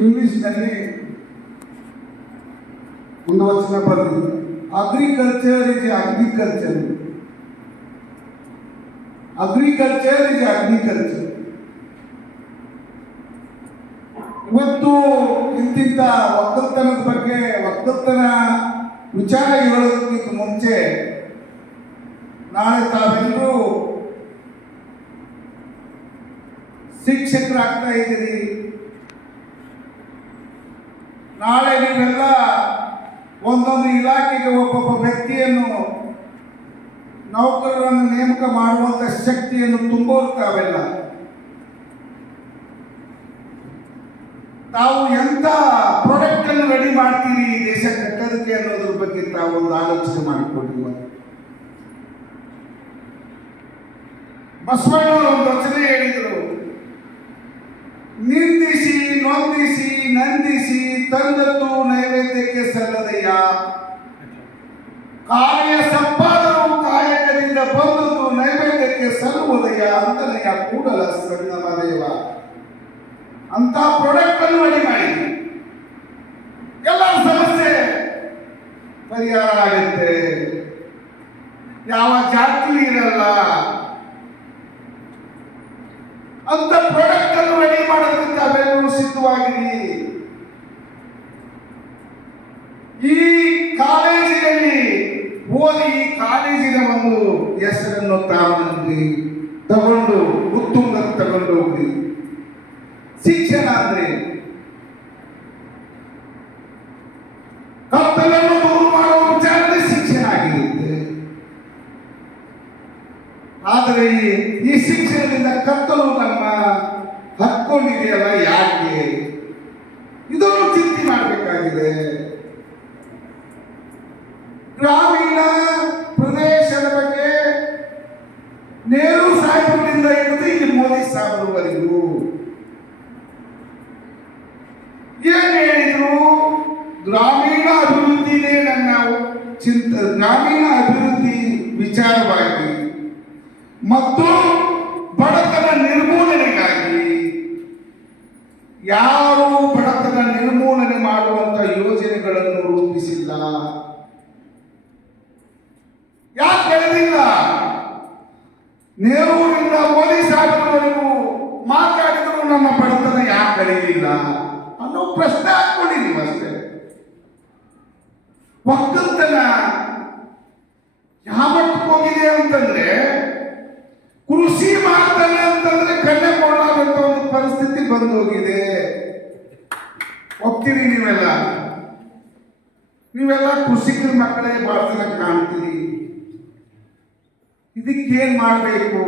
ಇಂಗ್ಲಿಷ್ನಲ್ಲಿ ಒಂದು ವಚನ ಬರೆದಿದೆ agriculture is agriculture agriculture is agriculture ಇವತ್ತು ಇಂತಿಂತ ಒಕ್ಕಲ್ತನದ ಬಗ್ಗೆ ಒಕ್ಕಲ್ತನ ವಿಚಾರ ಹೇಳೋದಕ್ಕಿಂತ ಮುಂಚೆ ನಾಳೆ ತಾವೆಲ್ಲರೂ ಶಿಕ್ಷಕರಾಗ್ತಾ ಇದ್ದೀರಿ. ನಾಳೆ ನೀವೆಲ್ಲ ಒಂದೊಂದು ಇಲಾಖೆಗೆ ಒಬ್ಬೊಬ್ಬ ವ್ಯಕ್ತಿಯನ್ನು, ನೌಕರರನ್ನು ನೇಮಕ ಮಾಡುವಂತ ಶಕ್ತಿಯನ್ನು ತುಂಬೋರು ತಾವೆಲ್ಲ ತಾವು ಎಂತ ಪ್ರಾಡಕ್ಟ್ ರೆಡಿ ಮಾಡ್ತೀರಿ ಈ ದೇಶ ಕಟ್ಟೋದಕ್ಕೆ ಅನ್ನೋದ್ರ ಬಗ್ಗೆ ತಾವು ಒಂದು ಆಲೋಚನೆ ಮಾಡಿಕೊಂಡು. ಬಸವಣ್ಣವರು ಒಂದು ರಚನೆ ಹೇಳಿದರು ನಿಂದಿಸಿ ನೊಂದಿಸಿ ನಂದಿಸಿ ತಂದದ್ದು ನೈವೇದ್ಯಕ್ಕೆ ಸಲ್ಲದೆಯಾ? ಕಾರ್ಯ ಸಂಪಾದನವು ಕಾಯಕದಿಂದ ಬಂದದ್ದು ನೈವೇದ್ಯಕ್ಕೆ ಸಲ್ಲುವುದಯ್ಯ ಅಂತನೆಯ ಕೂಡಲ ಸಣ್ಣ ದೇವ ಅಂತ ಪ್ರಾಡಕ್ಟ್ ಅನ್ನು ರೆಡಿ ಮಾಡಿ. ಎಲ್ಲ ಸಮಸ್ಯೆ? ಪರಿಹಾರ ಆಗುತ್ತೆ. ಯಾವ ಜಾತಿ ಇರಲ್ಲ. ಅಂತ ಪ್ರಾಡಕ್ಟ್ ಅನ್ನು ರೆಡಿ ಮಾಡೋದ್ರಿಂದ ಬೆಲ್ಲೂ ಸಿದ್ಧವಾಗಿರಿ. ಈ ಕಾಲೇಜಿನಲ್ಲಿ ಓದಿ ಈ ಕಾಲೇಜಿನ ಒಂದು ಹೆಸರನ್ನು ತಾವಂದ್ರಿ ತಗೊಂಡು ಉತ್ತುಂಗ ತಗೊಂಡು ಹೋಗ್ರಿ ಶಿಕ್ಷಣ ಅಂದ್ರೆ ಕತ್ತಲನ್ನು ದೂರ ಮಾಡುವ ವಿಚಾರವೇ ಶಿಕ್ಷಣ ಆಗಿರುತ್ತೆ. ಆದರೆ ಈ- ಶಿಕ್ಷಣದಿಂದ ಕತ್ತಲು ನಮ್ಮ ಹತ್ಕೊಂಡಿದೆಯಲ್ಲ ಯಾಕೆ ಇದನ್ನು ಚಿಂತೆ ಮಾಡಬೇಕಾಗಿದೆ ಗ್ರಾಮೀಣ ಪ್ರದೇಶದ ಬಗ್ಗೆ ನೇರು ಸಾಹೇಬರಿಂದ ಹಿಡಿದು ಇಲ್ಲಿ ಮೋದಿ ಸಾಹೇಬರವರೆಗೂ. ಏನ್ ಹೇಳಿದ್ರು? ಗ್ರಾಮೀಣ ಅಭಿವೃದ್ಧಿನೇ ನನ್ನ ಚಿಂತ, ಗ್ರಾಮೀಣ ಅಭಿವೃದ್ಧಿ ವಿಚಾರವಾಗಿ, ಮತ್ತು ಬಡತನ ನಿರ್ಮೂಲನೆಗಾಗಿ ಯಾರು ಬಡತನ ನಿರ್ಮೂಲನೆ ಮಾಡುವಂತ ಯೋಜನೆಗಳನ್ನು ರೂಪಿಸಿಲ್ಲ. ಯಾಕೆ ಬೆಳೆದಿಲ್ಲ ನೆಹರೂರಿಂದ ಮೋದಿ ಸಾಹೇಬರವರೆಗೂ ಮಾತಾಡಿದ್ರು ನಮ್ಮ ಬಡತನ ಯಾಕೆ ಬೆಳೆಯಲಿಲ್ಲ? ಅನ್ನೋ ಪ್ರಶ್ನೆ ಹಾಕೊಂಡಿದ್ದೀವಿ ಅಷ್ಟೇ. ಒಕ್ಕಲ್ತನ ಯಾವ ಹೋಗಿದೆ ಅಂತಂದ್ರೆ, ಕೃಷಿ ಮಾಡ್ತಾನೆ ಅಂತಂದ್ರೆ ಕಣ್ಣೆ ಕೊಡಲಾರಂತ ಒಂದು ಪರಿಸ್ಥಿತಿ ಬಂದು ಹೋಗಿದೆ. ಒಪ್ತೀರಿ ನೀವೆಲ್ಲ? ನೀವೆಲ್ಲ ಕೃಷಿಕರ ಮಕ್ಕಳೇ ಭಾಳ ಕಾಣ್ತೀರಿ. ಇದಕ್ಕೇನ್ ಮಾಡಬೇಕು